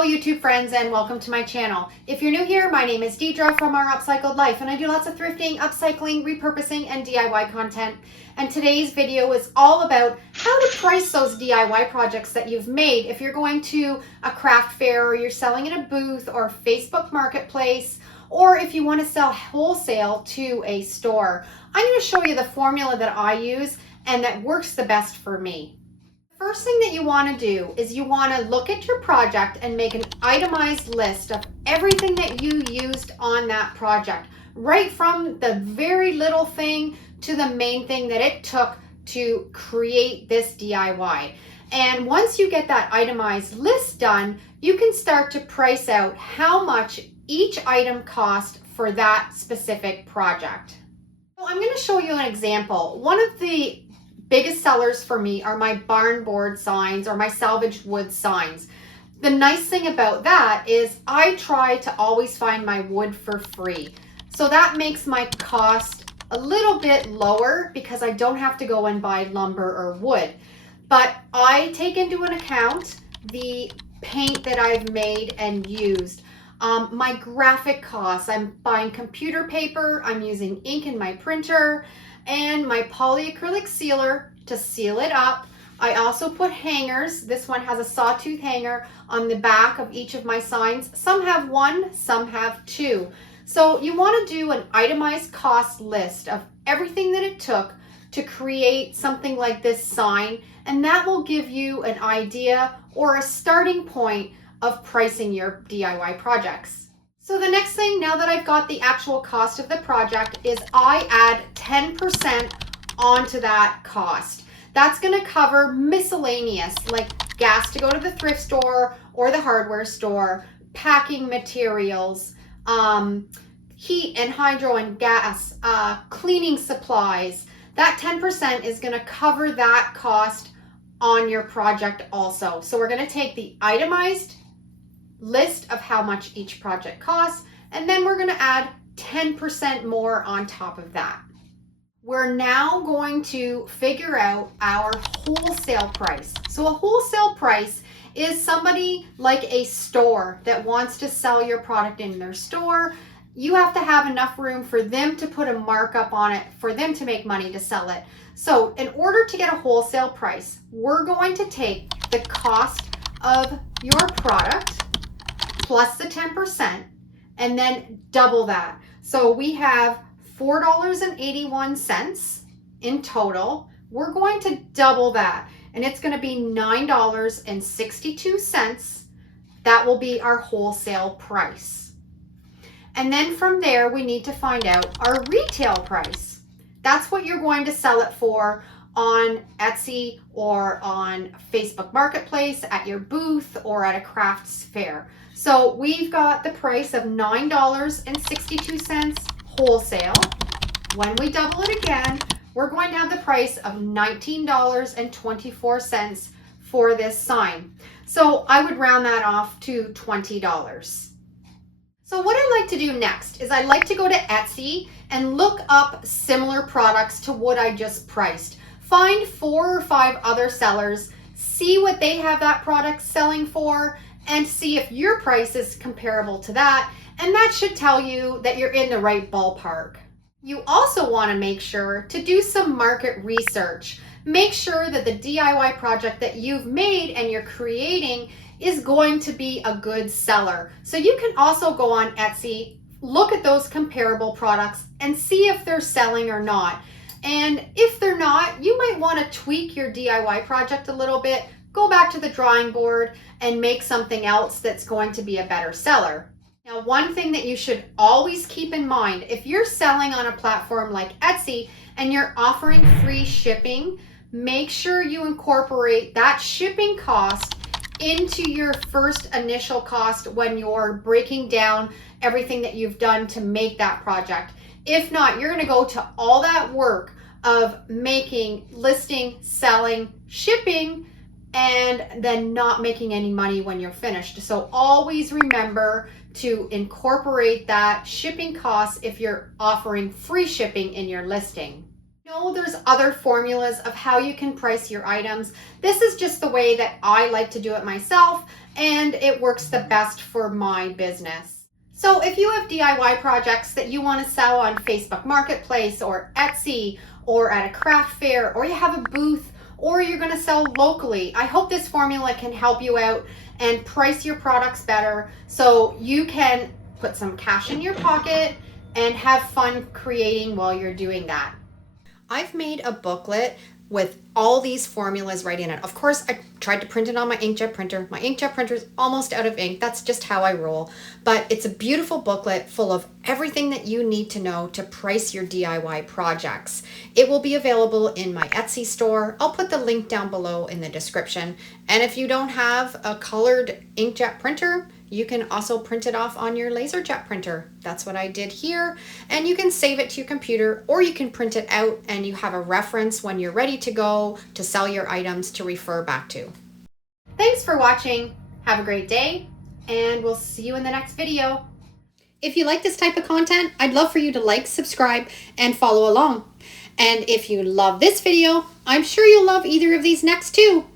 Hello YouTube friends and welcome to my channel. If you're new here, my name is Deidre from Our Upcycled Life and I do lots of thrifting, upcycling, repurposing, and DIY content. And today's video is all about how to price those DIY projects that you've made if you're going to a craft fair or you're selling in a booth or Facebook Marketplace, or if you want to sell wholesale to a store. I'm going to show you the formula that I use and that works the best for me. First thing that you want to do is you want to look at your project and make an itemized list of everything that you used on that project, right from the very little thing to the main thing that it took to create this DIY. And once you get that itemized list done, you can start to price out how much each item cost for that specific project. So I'm going to show you an example. One of the biggest sellers for me are my barn board signs or my salvaged wood signs. The nice thing about that is I try to always find my wood for free. So that makes my cost a little bit lower because I don't have to go and buy lumber or wood. But I take into an account the paint that I've made and used. My graphic costs, I'm buying computer paper, I'm using ink in my printer, and my polyacrylic sealer to seal it up. I also put hangers. This one has a sawtooth hanger on the back of each of my signs. Some have one, some have two. So you want to do an itemized cost list of everything that it took to create something like this sign, and that will give you an idea or a starting point of pricing your DIY projects. So the next thing, now that I've got the actual cost of the project, is I add 10% onto that cost. That's going to cover miscellaneous, like gas to go to the thrift store or the hardware store, packing materials, heat and hydro and gas, cleaning supplies. That 10% is going to cover that cost on your project also. So we're going to take the itemized list of how much each project costs, and then we're going to add 10% more on top of that. We're now going to figure out our wholesale price. So a wholesale price is somebody like a store that wants to sell your product in their store. You have to have enough room for them to put a markup on it for them to make money to sell it. So in order to get a wholesale price, we're going to take the cost of your product plus the 10% and then double that. So we have $4.81 in total. We're going to double that and it's going to be $9.62. That will be our wholesale price. And then from there we need to find out our retail price. That's what you're going to sell it for on Etsy or on Facebook Marketplace, at your booth, or at a crafts fair. So we've got the price of $9.62 wholesale. When we double it again, we're going to have the price of $19.24 for this sign. So I would round that off to $20. So what I like to do next is I like to go to Etsy and look up similar products to what I just priced. Find 4 or 5 other sellers, see what they have that product selling for, and see if your price is comparable to that. And that should tell you that you're in the right ballpark. You also want to make sure to do some market research. Make sure that the DIY project that you've made and you're creating is going to be a good seller. So you can also go on Etsy, look at those comparable products and see if they're selling or not. And if they're not, you might want to tweak your DIY project a little bit, go back to the drawing board and make something else that's going to be a better seller. Now, one thing that you should always keep in mind, if you're selling on a platform like Etsy and you're offering free shipping, make sure you incorporate that shipping cost into your first initial cost when you're breaking down everything that you've done to make that project. If not, you're going to go to all that work of making, listing, selling, shipping, and then not making any money when you're finished. So always remember to incorporate that shipping cost if you're offering free shipping in your listing. know there's other formulas of how you can price your items. This is just the way that I like to do it myself, and it works the best for my business. So if you have DIY projects that you want to sell on Facebook Marketplace or Etsy or at a craft fair, or you have a booth, or you're going to sell locally, I hope this formula can help you out and price your products better so you can put some cash in your pocket and have fun creating while you're doing that. I've made a booklet with all these formulas right in it. Of course, I tried to print it on my inkjet printer. My inkjet printer is almost out of ink. That's just how I roll. But it's a beautiful booklet full of everything that you need to know to price your DIY projects. It will be available in my Etsy store. I'll put the link down below in the description. And if you don't have a colored inkjet printer, you can also print it off on your LaserJet printer. That's what I did here. And you can save it to your computer, or you can print it out and you have a reference when you're ready to go to sell your items to refer back to. Thanks for watching. Have a great day, and we'll see you in the next video. If you like this type of content, I'd love for you to like, subscribe, and follow along. And if you love this video, I'm sure you'll love either of these next two.